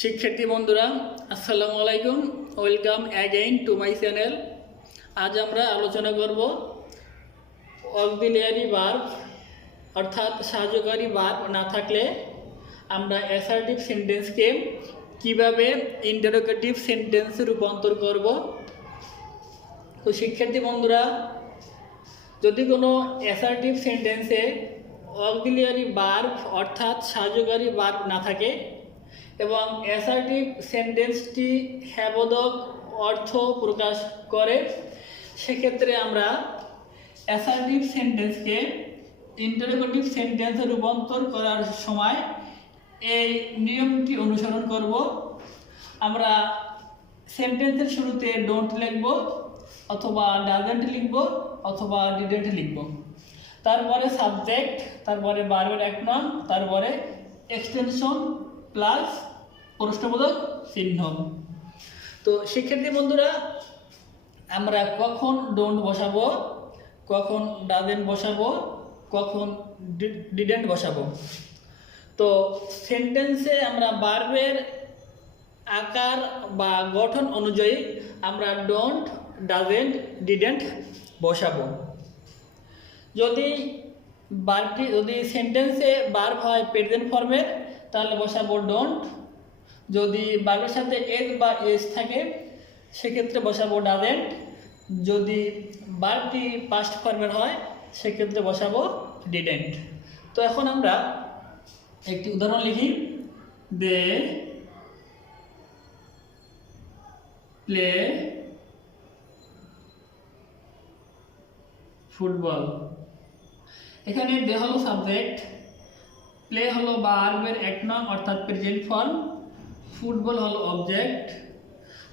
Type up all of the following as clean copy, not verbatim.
শিক্ষার্থী বন্ধুরা আসসালামু আলাইকুম, welcome again to my channel. আজ আমরা আলোচনা করব অক্সিলিয়ারি ভার্ব অর্থাৎ সাহায্যকারী ভার্ব না থাকলে আমরা অ্যাসার্টিভ সেন্টেন্সকে কিভাবে ইন্টারোগেটিভ সেন্টেন্সে রূপান্তর করব। তো শিক্ষার্থী বন্ধুরা, যদি কোনো অ্যাসার্টিভ সেন্টেন্সে অক্সিলিয়ারি ভার্ব অর্থাৎ সাহায্যকারী ভার্ব না থাকে এবং অ্যাসার্টিভ সেন্টেন্সটি হ্যাবোধক অর্থ প্রকাশ করে, সেক্ষেত্রে আমরা অ্যাসার্টিভ সেন্টেন্সকে ইন্টারোগেটিভ সেন্টেন্সে রূপান্তর করার সময় এই নিয়মটি অনুসরণ করব। আমরা সেন্টেন্সের শুরুতে ডোন্ট লিখব, অথবা ডাজেন্ট লিখব, অথবা ডিডেন্ট লিখব। তারপরে সাবজেক্ট, তারপরে ভার্বের এক নাম, তারপরে এক্সটেনশন প্লাস প্রশ্নবোধক চিহ্ন। তো শিক্ষার্থী বন্ধুরা, আমরা কখন ডোন্ট বসাবো, কখন ডাজেন্ট বসাবো, কখন ডিডেন্ট বসাবো। তো সেন্টেন্সে আমরা ভার্বের আকার বা গঠন অনুযায়ী আমরা ডোন্ট, ডাজেন্ট, ডিডেন্ট বসাবো। যদি সেন্টেন্সে ভার্ব হয় প্রেজেন্ট ফর্মের, তাহলে বসাবো ডোন্ট। যদি ভার্বের সাথে এস বা এস থাকে, সেক্ষেত্রে বসাবো ডাজেন্ট। যদি ভার্বটি পাস্ট ফর্মের হয়, সেক্ষেত্রে বসাবো ডিডেন্ট। তো এখন আমরা একটি উদাহরণ লিখি। They play football. এখানে দে হলো সাবজেক্ট, প্লে হলো ভার্বের এক নং অর্থাৎ প্রেজেন্ট ফর্ম, ফুটবল হলো অবজেক্ট।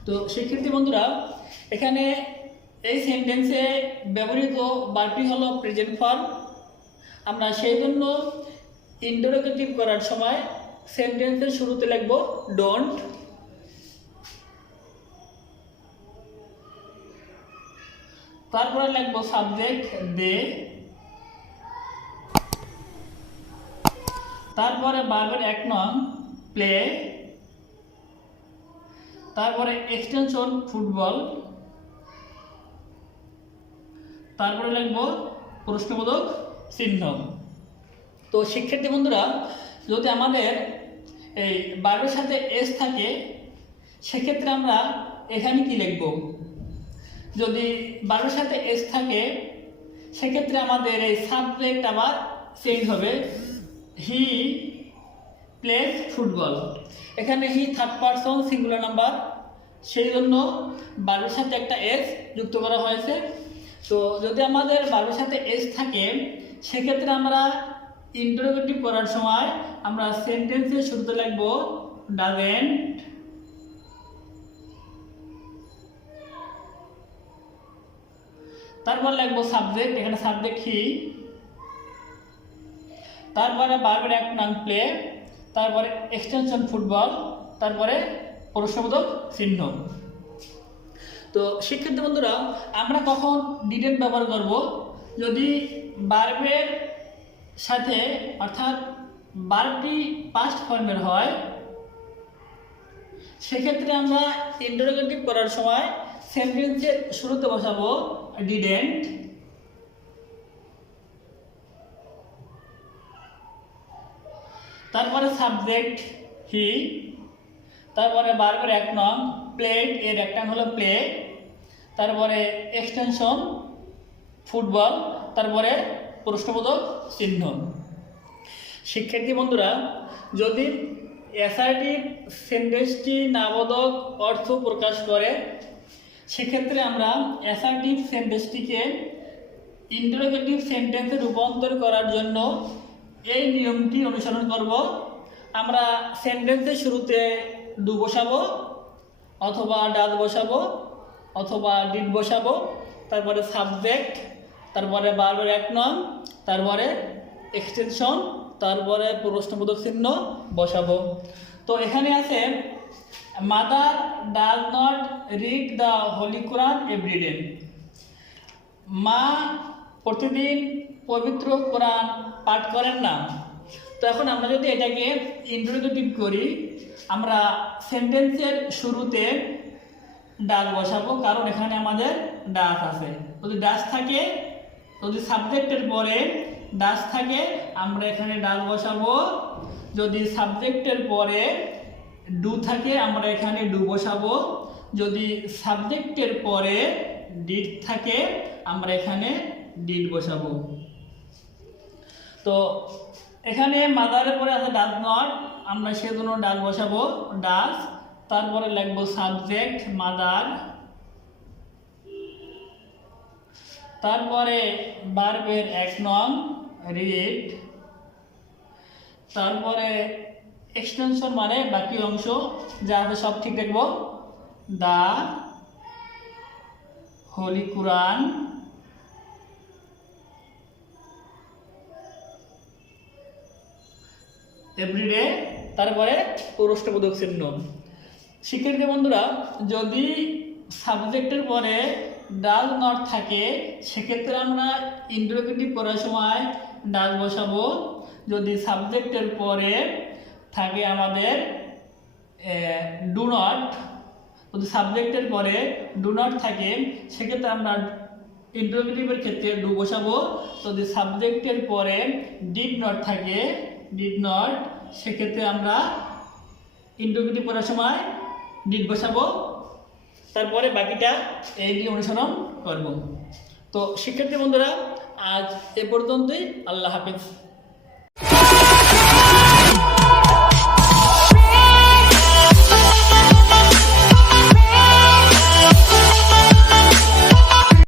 তো শিক্ষার্থী বন্ধুরা, এখানে এই সেন্টেন্সে ব্যবহৃত ভার্বটি হলো প্রেজেন্ট ফর্ম। আমরা সেই জন্য ইন্টারোগেটিভ করার সময় সেন্টেন্সের শুরুতে লিখব ডোন্ট, তারপরে লিখব সাবজেক্ট দে, তারপরে ভার্বের এক নং প্লে, তারপরে এক্সটেনশন ফুটবল, তারপরে লিখব প্রশ্নবোধক চিহ্ন। তো শিক্ষার্থী বন্ধুরা, যদি আমাদের এই ভার্বের সাথে এস থাকে, সেক্ষেত্রে আমরা এখানে কি লিখব? যদি ভার্বের সাথে এস থাকে, সেক্ষেত্রে আমাদের এই সাবজেক্ট আবার চেঞ্জ হবে। He plays football. এখানে he third person singular number, সেই জন্য ভার্বের সাথে একটা এস যুক্ত করা হয়েছে। তো যদি আমাদের ভার্বের সাথে এস থাকে, সেক্ষেত্রে আমরা ইন্টারোগেটিভ করার সময় আমরা সেন্টেন্সের শুরুতে লিখব ডাজেন্ট, তারপর লিখব সাবজেক্ট, এখানে সাবজেক্ট হি, তারপরে ভার্বের এক নাম প্লে, তারপরে এক্সটেনশন ফুটবল, তারপরে প্রশ্নবোধক চিহ্ন। তো শিক্ষার্থী বন্ধুরা, আমরা কখন ডিডেন্ট ব্যবহার করব? যদি ভার্বের সাথে অর্থাৎ ভার্বটি পাস্ট ফর্মের হয়, সেক্ষেত্রে আমরা ইন্টারোগেটিভ করার সময় সেন্টেন্সের শুরুতে বসাবো ডিডেন্ট, তারপরে সাবজেক্ট হি, তারপরে ভার্বের এক নং প্লেড, এর একটা হলো প্লে, তারপরে এক্সটেনশন ফুটবল, তারপরে প্রশ্নবোধক চিহ্ন। শিক্ষার্থী বন্ধুরা, যদি অ্যাসার্টিভ সেন্টেন্সটি নাবোধক অর্থ প্রকাশ করে, সেক্ষেত্রে আমরা অ্যাসার্টিভ সেন্টেন্সটিকে ইন্টারোগেটিভ সেন্টেন্সে রূপান্তর করার জন্য এই নিয়মটি অনুসরণ করব। আমরা সেন্টেন্সের শুরুতে ডু বসাবো, অথবা ডাজ বসাবো, অথবা ডিড বসাবো, তারপরে সাবজেক্ট, তারপরে ভার্বের এক নং, তারপরে এক্সটেনশন, তারপরে প্রশ্নবোধক চিহ্ন বসাবো। তো এখানে আছে mother does not read the holy Quran every day. মা প্রতিদিন পবিত্র কোরআন পাঠ করেন না। তো এখন আমরা যদি এটাকে ইন্টারোগেটিভ করি, আমরা সেন্টেন্সের শুরুতে ডাজ বসাবো, কারণ এখানে আমাদের ডাজ আছে। যদি ডাজ থাকে, যদি সাবজেক্টের পরে ডাজ থাকে, আমরা এখানে ডাজ বসাবো। যদি সাবজেক্টের পরে ডু থাকে, আমরা এখানে ডু বসাবো। যদি সাবজেক্টের পরে ডিড থাকে, আমরা এখানে ডিড বসাবো। তো এখানে মাদারের পরে আছে ডাজ নট, আমরা সেজন্য ডাজ বসাবো, ডাজ। তারপরে লিখবো সাবজেক্ট মাদার, তারপরে ভার্বের 1 নং রিড, তারপরে এক্সটেনশন মানে বাকি অংশ যা আছে সব ঠিক রাখবো, দা হোলি কুরআন, এভরিডে, তারপরে প্রশ্নবোধক চিহ্ন। শিক্ষার্থী বন্ধুরা, যদি সাবজেক্টের পরে ডাজ নট থাকে, সেক্ষেত্রে আমরা ইন্টারোগেটিভ করার সময় ডাজ বসাবো। যদি সাবজেক্টের পরে থাকে আমাদের ডু নট, যদি সাবজেক্টের পরে ডু নট থাকে, সেক্ষেত্রে আমরা ইন্টারোগেটিভের ক্ষেত্রে ডু বসাবো। যদি সাবজেক্টের পরে ডিড নট থাকে, ডিড নট, সেক্ষেত্রে আমরা ইন্টারোগেটিভ করার সময় ডিড বসাবো। তারপরে বাকিটা এই দিয়ে অনুসরণ করব। তো শিক্ষার্থী বন্ধুরা, আজ এ পর্যন্তই। আল্লাহ হাফেজ।